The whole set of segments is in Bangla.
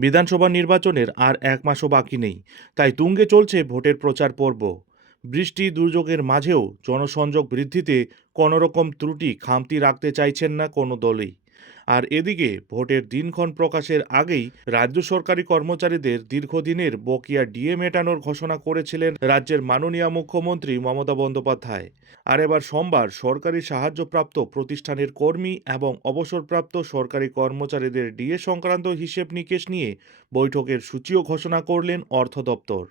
বিধানসভা নির্বাচনের আর এক মাসও বাকি নেই, তাই তুঙ্গে চলছে ভোটের প্রচার পর্ব। বৃষ্টি দুর্যোগের মাঝেও জনসংযোগ বৃদ্ধিতে কোনোরকম ত্রুটি খামতি রাখতে চাইছেন না কোনো দলই। আর এদিকে ভোটের দিনক্ষণ প্রকাশের আগেই রাজ্য সরকারি কর্মচারীদের দীর্ঘদিনের বকেয়া ডিএ মেটানোর ঘোষণা করেছিলেন রাজ্যের মাননীয় মুখ্যমন্ত্রী মমতা বন্দ্যোপাধ্যায়। আর এবার সোমবার সরকারি সাহায্যপ্রাপ্ত প্রতিষ্ঠানের কর্মী এবং অবসরপ্রাপ্ত সরকারি কর্মচারীদের ডিএ সংক্রান্ত হিসেব নিকেশ নিয়ে বৈঠকের সূচিও ঘোষণা করলেন অর্থ দপ্তর।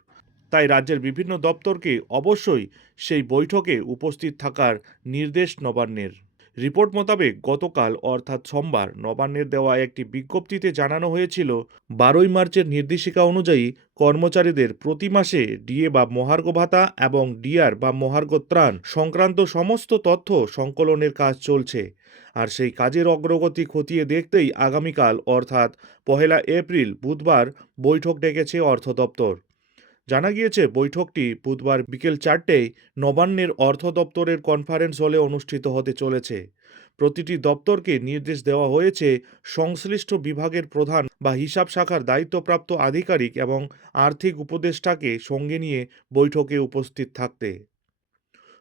তাই রাজ্যের বিভিন্ন দপ্তরকে অবশ্যই সেই বৈঠকে উপস্থিত থাকার নির্দেশ নবান্নের। রিপোর্ট মোতাবেক গতকাল অর্থাৎ সোমবার নবান্নের দেওয়া একটি বিজ্ঞপ্তিতে জানানো হয়েছিল, 12 মার্চের নির্দেশিকা অনুযায়ী কর্মচারীদের প্রতি মাসে ডিএ বা মহার্ঘ ভাতা এবং ডিআর বা মহার্ঘ ত্রাণ সংক্রান্ত সমস্ত তথ্য সংকলনের কাজ চলছে। আর সেই কাজের অগ্রগতি খতিয়ে দেখতেই আগামীকাল অর্থাৎ 1 এপ্রিল বুধবার বৈঠক ডেকেছে অর্থ দপ্তর। জানা গিয়েছে বৈঠকটি বুধবার বিকেল 4টেয় নবান্নের অর্থ দপ্তরের কনফারেন্স হলে অনুষ্ঠিত হতে চলেছে। প্রতিটি দপ্তরকে নির্দেশ দেওয়া হয়েছে সংশ্লিষ্ট বিভাগের প্রধান বা হিসাব শাখার দায়িত্বপ্রাপ্ত আধিকারিক এবং আর্থিক উপদেষ্টাকে সঙ্গে নিয়ে বৈঠকে উপস্থিত থাকতে।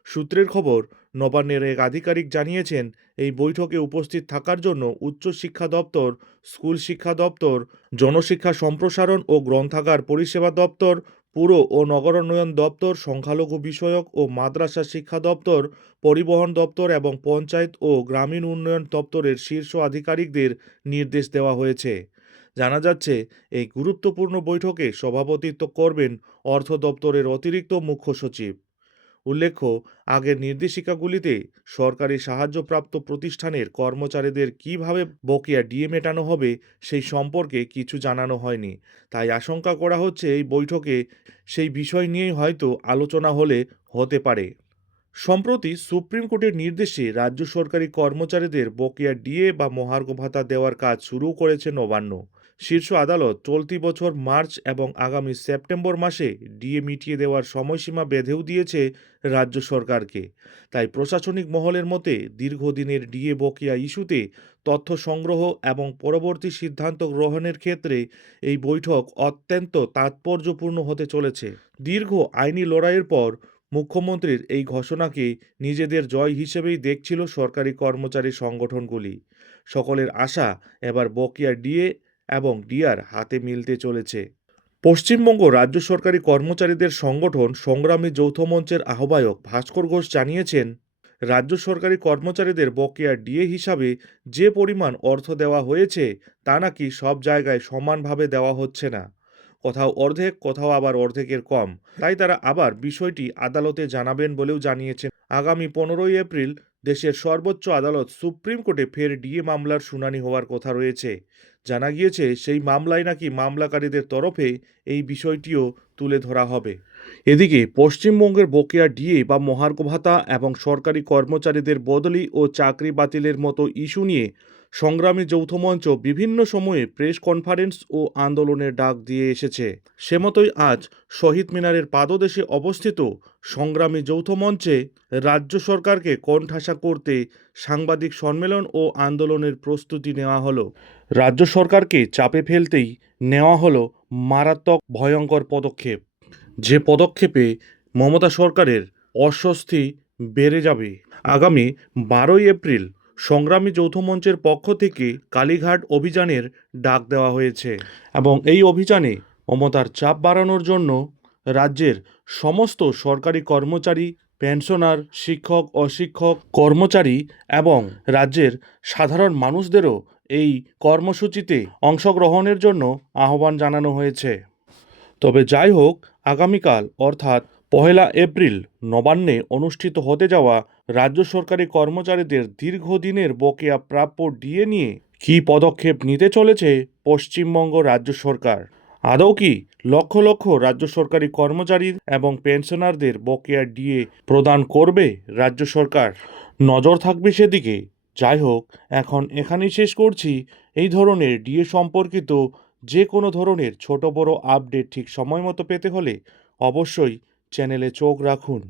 সূত্রের খবর, নবান্নের এক আধিকারিক জানিয়েছেন, এই বৈঠকে উপস্থিত থাকার জন্য উচ্চশিক্ষা দপ্তর, স্কুল শিক্ষা দপ্তর, জনশিক্ষা সম্প্রসারণ ও গ্রন্থাগার পরিষেবা দপ্তর, পুর ও নগরায়ণ দপ্তর, সংখ্যালঘু বিষয়ক ও মাদ্রাসা শিক্ষা দপ্তর, পরিবহন দপ্তর এবং পঞ্চায়েত ও গ্রামীণ উন্নয়ন দপ্তরের শীর্ষ আধিকারিকদের নির্দেশ দেওয়া হয়েছে। জানা যাচ্ছে, এই গুরুত্বপূর্ণ বৈঠকে সভাপতিত্ব করবেন অর্থ দপ্তরের অতিরিক্ত মুখ্য সচিব। উল্লেখ্য, আগের নির্দেশিকাগুলিতে সরকারি সাহায্যপ্রাপ্ত প্রতিষ্ঠানের কর্মচারীদের কিভাবে বকেয়া ডিএ মেটানো হবে সেই সম্পর্কে কিছু জানানো হয়নি। তাই আশঙ্কা করা হচ্ছে এই বৈঠকে সেই বিষয় নিয়েই হয়তো আলোচনা হতে পারে। সম্প্রতি সুপ্রিম কোর্টের নির্দেশে রাজ্য সরকারি কর্মচারীদের বকেয়া ডিএ বা মহার্ঘ ভাতা দেওয়ার কাজ শুরু করেছে নবান্ন। শীর্ষ আদালত চলতি বছর মার্চ এবং আগামী সেপ্টেম্বর মাসে ডিএ মিটিয়ে দেওয়ার সময়সীমা বেঁধেও দিয়েছে রাজ্য সরকারকে। তাই প্রশাসনিক মহলের মতে দীর্ঘদিনের ডিএ বকেয়া ইস্যুতে তথ্য সংগ্রহ এবং পরবর্তী সিদ্ধান্ত গ্রহণের ক্ষেত্রে এই বৈঠক অত্যন্ত তাৎপর্যপূর্ণ হতে চলেছে। দীর্ঘ আইনি লড়াইয়ের পর মুখ্যমন্ত্রীর এই ঘোষণাকে নিজেদের জয় হিসেবেই দেখছিল সরকারি কর্মচারী সংগঠনগুলি। সকলের আশা, এবার বকেয়া ডিএ এবং ডিআর হাতে মিলতে চলেছে। পশ্চিমবঙ্গ রাজ্য সরকারি কর্মচারীদের সংগঠন সংগ্রামী যৌথ মঞ্চের আহ্বায়ক ভাস্কর ঘোষ জানিয়েছেন, রাজ্য সরকারি কর্মচারীদের বকেয়া ডিএ হিসাবে যে পরিমাণ অর্থ দেওয়া হয়েছে তা নাকি সব জায়গায় সমানভাবে দেওয়া হচ্ছে না। কোথাও অর্ধেক, কোথাও আবার অর্ধেকের কম। তাই তারা আবার বিষয়টি আদালতে জানাবেন বলেও জানিয়েছেন। আগামী 15 এপ্রিল দেশের সর্বোচ্চ আদালত সুপ্রিম কোর্টে ফের ডিএ মামলার শুনানি হওয়ার কথা রয়েছে। জানা গিয়েছে, সেই মামলায় নাকি মামলাকারীদের তরফে এই বিষয়টিও তুলে ধরা হবে। এদিকে পশ্চিমবঙ্গের বকেয়া ডিএ বা মহার্ঘ ভাতা এবং সরকারি কর্মচারীদের বদলি ও চাকরি বাতিলের মতো ইস্যু নিয়ে সংগ্রামী যৌথ মঞ্চ বিভিন্ন সময়ে প্রেস কনফারেন্স ও আন্দোলনের ডাক দিয়ে এসেছে। সে মতোই আজ শহীদ মিনারের পাদদেশে অবস্থিত সংগ্রামী যৌথ মঞ্চে রাজ্য সরকারকে কোণঠাসা করতে সাংবাদিক সম্মেলন ও আন্দোলনের প্রস্তুতি নেওয়া হলো। রাজ্য সরকারকে চাপে ফেলতেই নেওয়া হলো মারাত্মক ভয়ঙ্কর পদক্ষেপ, যে পদক্ষেপে মমতা সরকারের অস্বস্তি বেড়ে যাবে। আগামী 12 এপ্রিল সংগ্রামী যৌথ মঞ্চের পক্ষ থেকে কালীঘাট অভিযানের ডাক দেওয়া হয়েছে এবং এই অভিযানে মমতার চাপ বাড়ানোর জন্য রাজ্যের সমস্ত সরকারি কর্মচারী, পেনশনার, শিক্ষক, অশিক্ষক, কর্মচারী এবং রাজ্যের সাধারণ মানুষদেরও এই কর্মসূচিতে অংশগ্রহণের জন্য আহ্বান জানানো হয়েছে। তবে যাই হোক, আগামীকাল অর্থাৎ 1 এপ্রিল নবান্নে অনুষ্ঠিত হতে যাওয়া রাজ্য সরকারি কর্মচারীদের দীর্ঘদিনের বকেয়া প্রাপ্য ডিএ নিয়ে কী পদক্ষেপ নিতে চলেছে পশ্চিমবঙ্গ রাজ্য সরকার? আদৌ কি লক্ষ লক্ষ রাজ্য সরকারি কর্মচারী এবং পেনশনারদের বকেয়া ডিএ প্রদান করবে রাজ্য সরকার? নজর থাকবে সেদিকে। যাই হোক, এখন এখানেই শেষ করছি। এই ধরনের ডিএ সম্পর্কিত যে কোনো ধরনের ছোট বড় আপডেট ঠিক সময় মতো পেতে হলে অবশ্যই চ্যানেলে চোখ রাখুন।